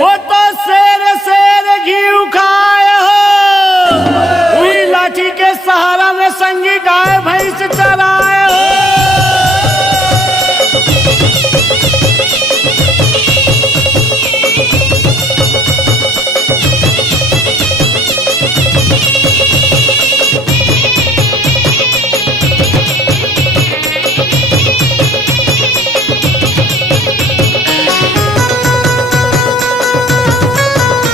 वो तो शेर शेर घी खाए हो, हुई लाठी के सहारा में संगी गाय भैंस चराए